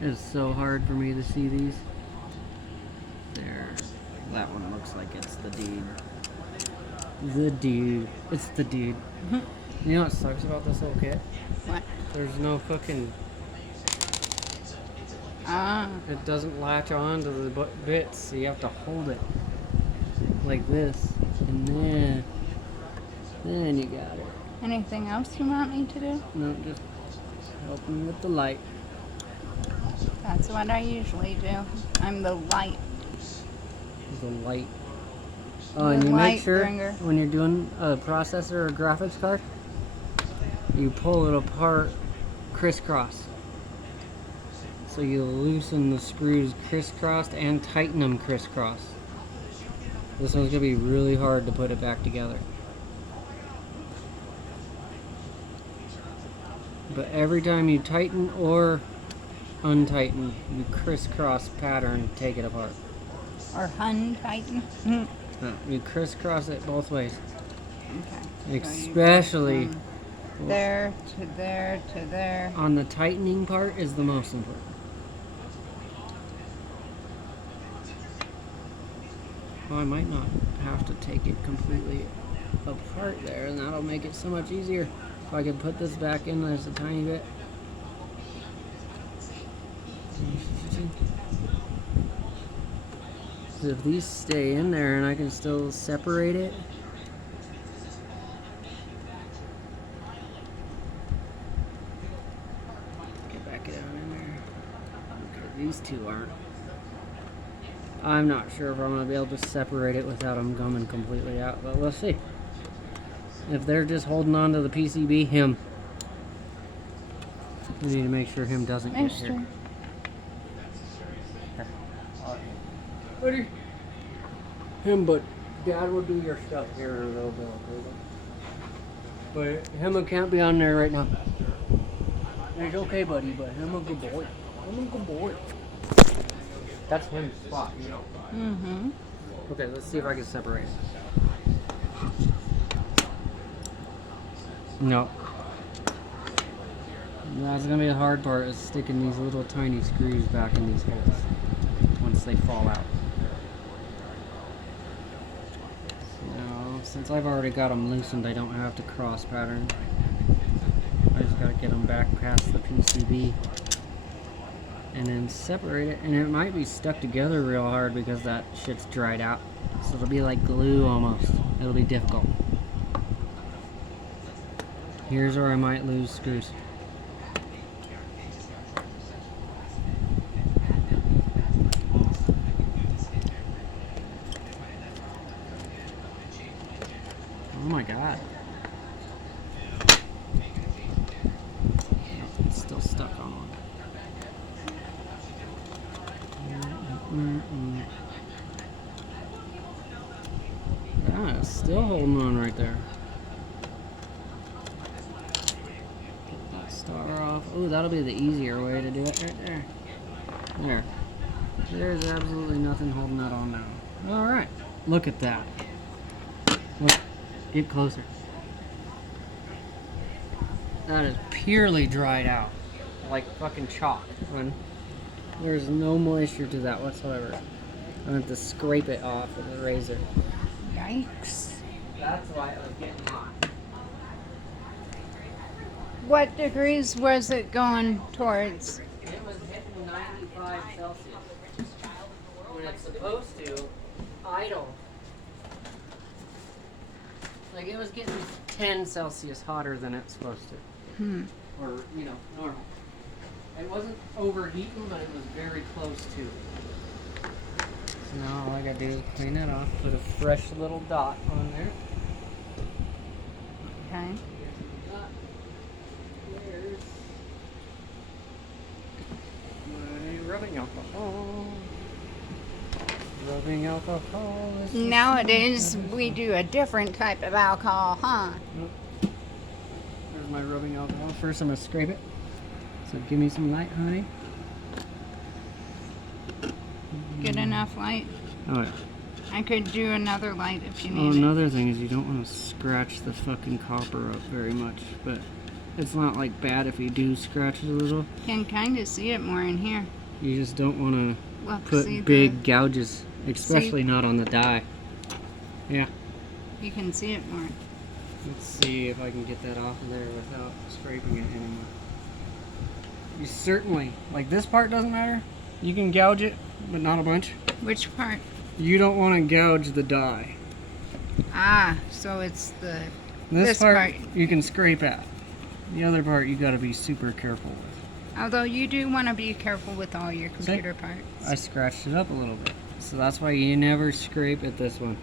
It's so hard for me to see these. There. That one looks like it's the dude. The dude. It's the dude. You know what sucks about this whole kit? What? There's no fucking... Ah. It doesn't latch on to the bits, so you have to hold it. Like this. And then you got it. Anything else you want me to do? No, just helping with the light. That's what I usually do. I'm the light. The light. The And you light make sure bringer. when you're doing a processor or graphics card, you pull it apart crisscross. So you loosen the screws crisscrossed and tighten them crisscross. This one's gonna be really hard to put it back together. But every time you tighten or untighten, you crisscross pattern, take it apart. Or Hun Titan. You crisscross it both ways. Okay. Especially There to there to there. on the tightening part is the most important. Well, I might not have to take it completely apart there, and that'll make it so much easier. If I could put this back in there's a tiny bit. So if these stay in there and I can still separate it. Get back down in there. Okay, these two aren't. I'm not sure if I'm going to be able to separate it without them coming completely out, but we'll see. If they're just holding on to the PCB, him. We need to make sure him doesn't get here. Buddy. Him, but Dad will do your stuff here in a little bit. But him can't be on there right now. It's okay, buddy, but him a good boy. I'm a good boy. That's him's spot, you know. Mm-hmm. Okay, let's see if I can separate. No. That's gonna be the hard part, is sticking these little tiny screws back in these holes once they fall out. Now, since I've already got them loosened, I don't have to cross pattern. I just gotta get them back past the PCB and then separate it. And it might be stuck together real hard because that shit's dried out. So it'll be like glue almost. It'll be difficult. Here's where I might lose screws. Oh my god. It's still stuck on one. Yeah, it's still holding on right there. Get that star off. Oh, that'll be the easier way to do it right there. There. There's absolutely nothing holding that on now. Alright. Look at that. Look. Get closer. That is purely dried out. Like fucking chalk. When there's no moisture to that whatsoever. I have to scrape it off with a razor. Yikes. That's why it was getting hot. What degrees was it going towards? It was hitting 95 Celsius. When it's supposed to idle. Like it was getting 10 Celsius hotter than it's supposed to. Or, you know, normal. It wasn't overheating, but it was very close to. So now all I gotta do is clean it off, put a fresh little dot on there. Okay. There's my rubbing alcohol. Rubbing alcohol. Nowadays, we do a different type of alcohol, huh? Nope. There's my rubbing alcohol. First, I'm gonna scrape it. So give me some light, honey. Good enough light. Oh yeah. I could do another light if you Oh, need it. another thing is you don't want to scratch the fucking copper up very much, but It's not like bad if you do scratch it a little. Can kind of see it more in here. You just don't want to Look, put see big gouges, especially see? not on the die. Yeah. You can see it more. Let's see if I can get that off of there without scraping it anymore. You certainly, like this part doesn't matter. You can gouge it, but not a bunch. Which part? You don't want to gouge the die. Ah, so it's the This part you can scrape at. The other part you got to be super careful with. Although you do want to be careful with all your computer parts. I scratched it up a little bit. So that's why you never scrape at this one.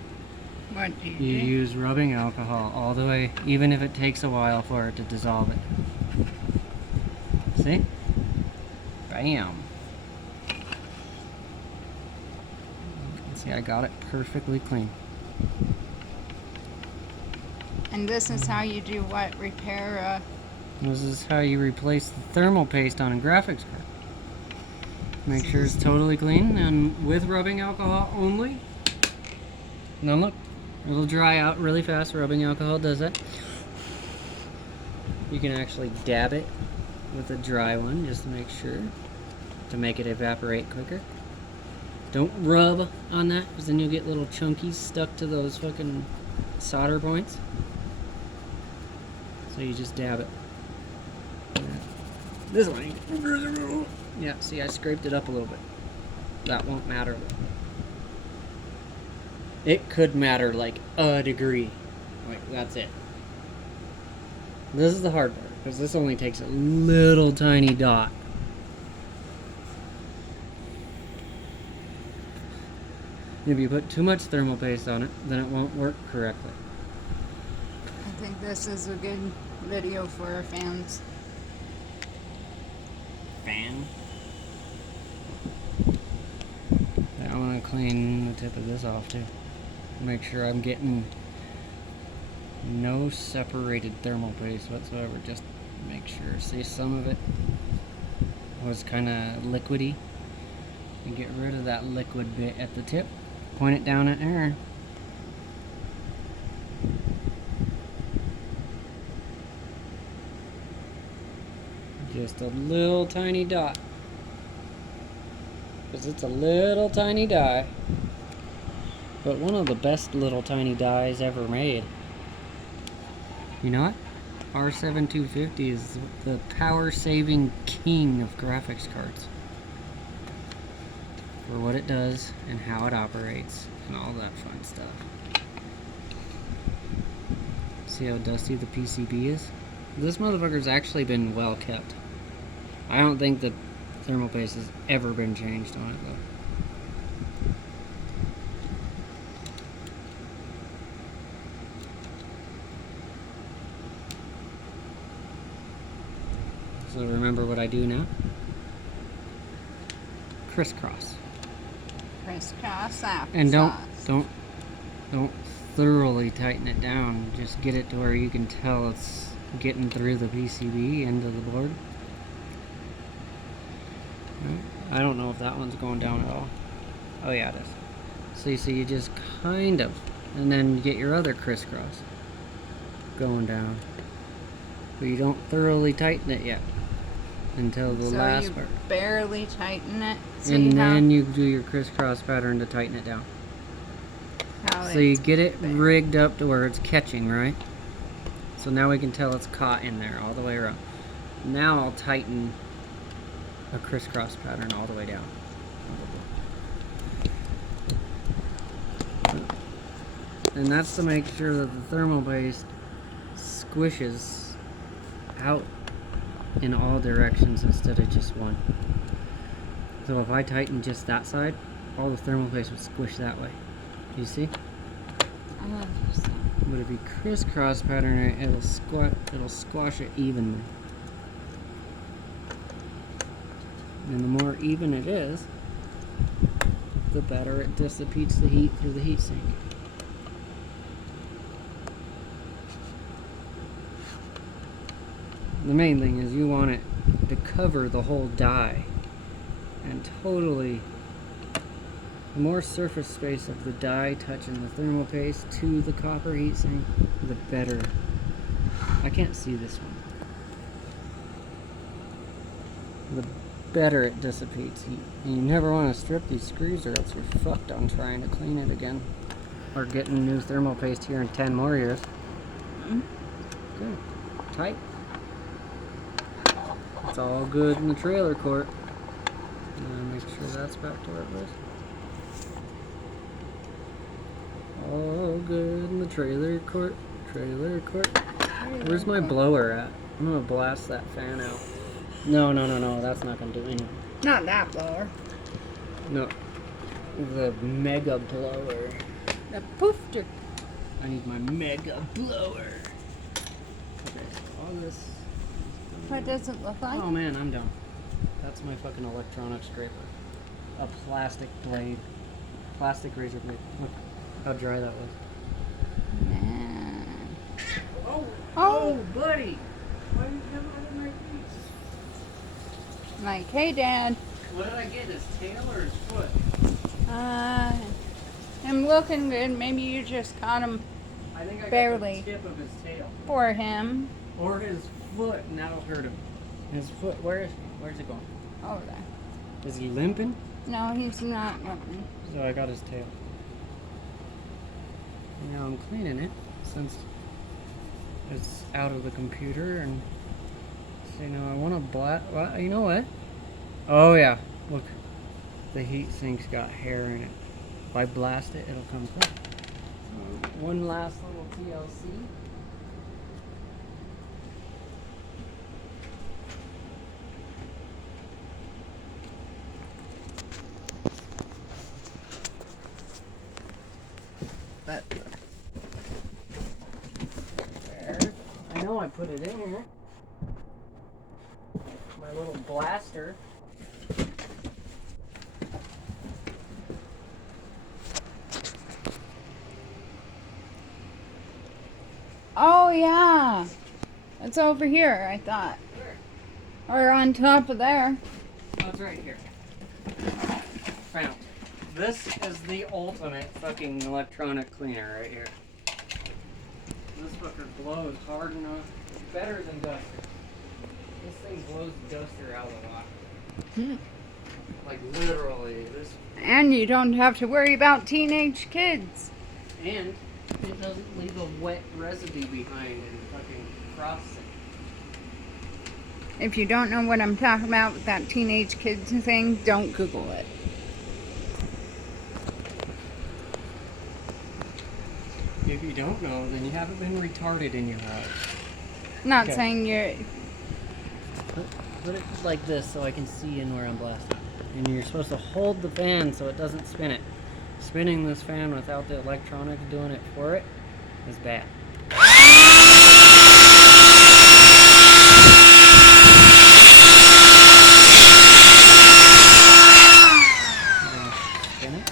What do you You do? use rubbing alcohol all the way, even if it takes a while for it to dissolve it. See? Bam. See, I got it perfectly clean. And this is how you do what? Repair This is how you replace the thermal paste on a graphics card. Make sure it's totally clean and with rubbing alcohol only. Now look, it'll dry out really fast. Rubbing alcohol does that. You can actually dab it with a dry one just to make sure, to make it evaporate quicker. Don't rub on that because then you'll get little chunkies stuck to those fucking solder points. So you just dab it. This way. Yeah, see, I scraped it up a little bit. That won't matter. It could matter like a degree. Like, that's it. This is the hard part, because this only takes a little tiny dot. If you put too much thermal paste on it, then it won't work correctly. I think this is a good video for our fans. Fan. I'm gonna clean the tip of this off too. Make sure I'm getting no separated thermal paste whatsoever. Just make sure. See, some of it was kind of liquidy. And get rid of that liquid bit at the tip. Point it down at Aaron. Just a little tiny dot. Because it's a little tiny die. But one of the best little tiny dies ever made. You know what? R7250 is the power-saving king of graphics cards. For what it does and how it operates and all that fun stuff. See how dusty the PCB is? This motherfucker's actually been well kept. I don't think the thermal paste has ever been changed on it though. So remember what I do now? Crisscross. Crisscross applesauce. And don't thoroughly tighten it down. Just get it to where you can tell it's getting through the PCB into the board. I don't know if that one's going down at all. Oh yeah, it is. So you just kind of, and then you get your other crisscross going down. But you don't thoroughly tighten it yet until the last part. Barely tighten it. See And then you do your crisscross pattern to tighten it down. So you get it rigged up to where it's catching, right? So now we can tell it's caught in there all the way around. Now I'll tighten a crisscross pattern all the way down. And that's to make sure that the thermal paste squishes out in all directions instead of just one. So if I tighten just that side, all the thermal paste would squish that way. You see? But if you crisscross pattern it, it'll squash it evenly. And the more even it is, the better it dissipates the heat through the heatsink. The main thing is you want it to cover the whole die and totally, the more surface space of the die touching the thermal paste to the copper heatsink, the better. I can't see this one. the better it dissipates heat. And you never want to strip these screws or else you're fucked on trying to clean it again. Or getting new thermal paste here in 10 more years. Good. Tight. It's all good in the trailer court. Make sure that's back to where it was. All good in the trailer court. Trailer court. Where's my blower at? I'm gonna blast that fan out. No, that's not gonna do anything. Not that blower. No. The mega blower. The poofter. I need my mega blower. Okay, all this. What does it look like? Oh man, I'm done. That's my fucking electronic scraper. A plastic blade. Plastic razor blade. Look how dry that was. Man. Oh, buddy! Why did you come out of my piece? Like, hey, Dad. What did I get? His tail or his foot? I'm looking good. Maybe you just caught him I think I barely got the tip of his tail. for him. Or his foot, and that'll hurt him. His foot, where's it going? Over there. Is he limping? No, he's not looking. So I got his tail. And now I'm cleaning it since it's out of the computer, and so I want to blast. Well, you know what? Oh yeah, look, the heat sink's got hair in it. If I blast it, it'll come clean. One last little TLC. But there. I know I put it in here. My little blaster. Oh, yeah. It's over here, I thought. Where? Or on top of there. Oh, it's right here. Found. This is the ultimate fucking electronic cleaner right here. This fucker blows hard enough. It's better than duster. This thing blows the duster out a lot. Like literally. And you don't have to worry about teenage kids. And it doesn't leave a wet residue behind in fucking processing. If you don't know what I'm talking about with that teenage kids thing, don't Google it. If you don't know, then you haven't been retarded in your house. Not Okay. saying you're... Put it like this so I can see in where I'm blasting. And you're supposed to hold the fan so it doesn't spin it. Spinning this fan without the electronics doing it for it is bad. Spin it.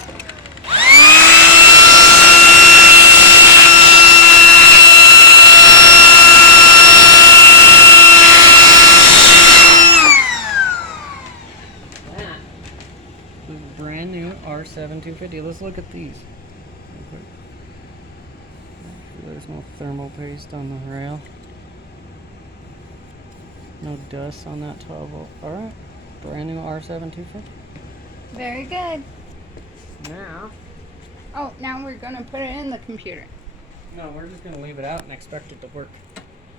Brand new R7 250. Let's look at these real quick. There's no thermal paste on the rail. No dust on that 12 volt. Alright. Brand new R7 250. Very good. Now. Oh, now we're going to put it in the computer. No, we're just going to leave it out and expect it to work.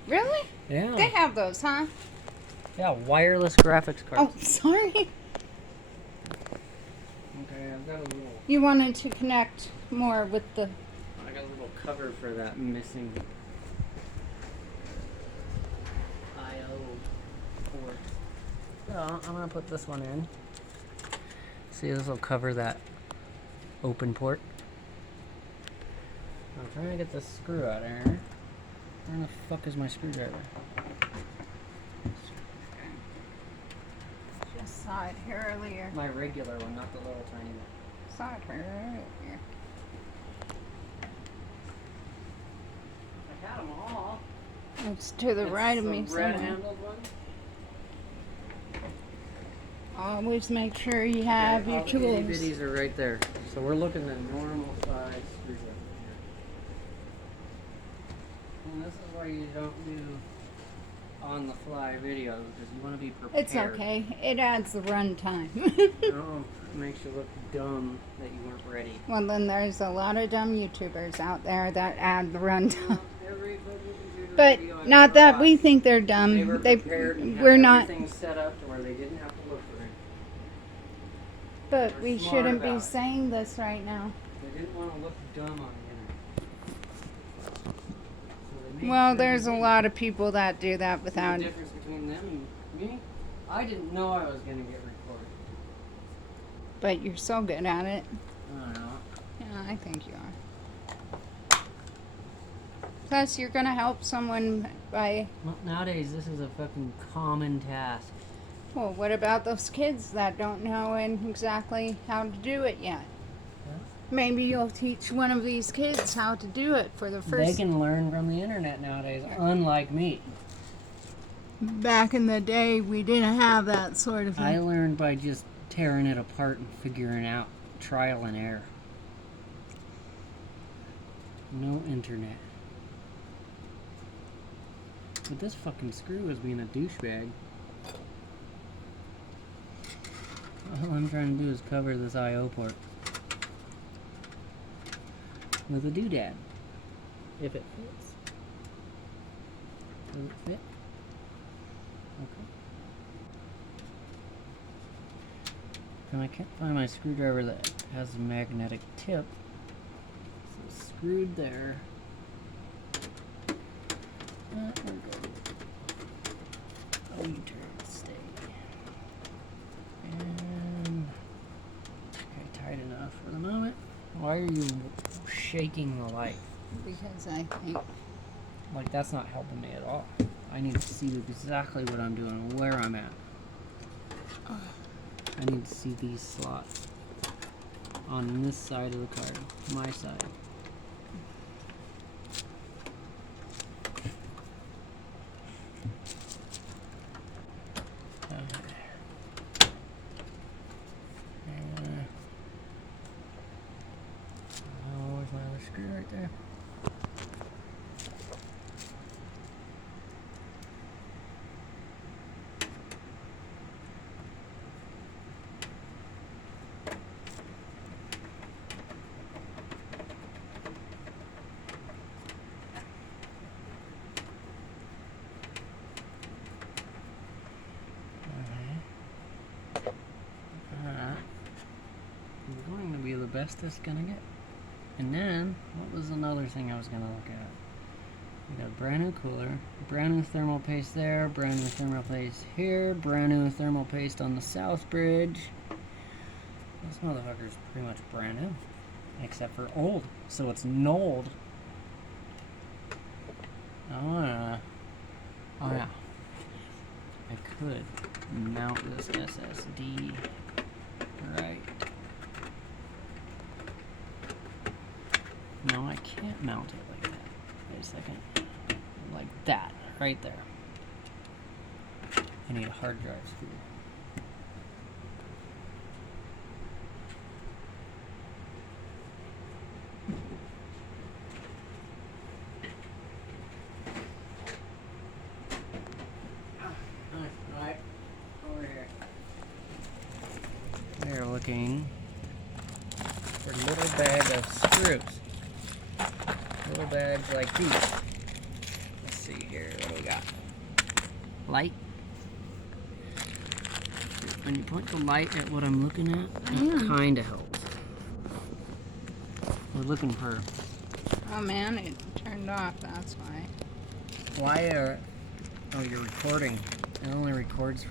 Really? Yeah. They have those, huh? Yeah, wireless graphics cards. Oh, sorry. Okay, I've got a little. You wanted to connect more with the... I got a little cover for that missing I/O port. So I'm gonna put this one in. See, this will cover that open port. I'm trying to get this screw out of here. Where the fuck is my screwdriver? Just saw it here earlier. My regular one, not the little tiny one. Saw it here earlier. I had them all. It's to the right of me It's the red somewhere. handled one. Always make sure you have your all the tools. itty bitties are right there. So we're looking at normal size screwdriver here. And this is why you don't do on the fly videos because you want to be prepared. It's okay. It adds the run time. No, it makes you look dumb that you weren't ready. Well, then there's a lot of dumb YouTubers out there that add the run time. Every fucking computer But video I've not ever that we watched, think they're they dumb. were prepared and had We're not. everything set up to where they didn't have to look for it. But We're we smart shouldn't about be it. saying this right now. They didn't want to look dumb on the internet. So they made Well, sure there's they a didn't. lot of people that do that See without. the difference between them and me? I didn't know I was going to get recorded. But you're so good at it. I don't know. Yeah, I think you are. Plus, you're gonna help someone by. Well, nowadays, this is a fucking common task. Well, what about those kids that don't know exactly how to do it yet? Huh? Maybe you'll teach one of these kids how to do it for the They first. can learn from the internet nowadays, unlike me. Back in the day, we didn't have that sort of I thing. learned by just tearing it apart and figuring out trial and error. No internet. But this fucking screw is being a douchebag. All I'm trying to do is cover this I/O port with a doodad. If it fits. Does it fit? Okay. And I can't find my screwdriver that has a magnetic tip. So it's screwed there. We're good. Oh, you turn, stay. And okay, tight enough for the moment. Why are you shaking the light? Because I think. Like, that's not helping me at all. I need to see exactly what I'm doing and where I'm at. I need to see these slots on this side of the card, my side. Oh, where's my other screw right there? Is going to be the best it's gonna get. And then, what was another thing I was gonna look at? We got a brand new cooler, brand new thermal paste there, brand new thermal paste here, brand new thermal paste on the south bridge. This motherfucker's pretty much brand new, except for old, so it's nold. Oh yeah, I could mount this SSD right. No, I can't mount it like that. Wait a second. Like that, right there. I need a hard drive screw. Right over here. We're looking for a little bag of screws. Little bags like these. Let's see here, what do we got? Light. When you point the light at what I'm looking at, it kind of helps. We're looking for... Oh man, it turned off. That's why. Why are... Oh, you're recording. It only records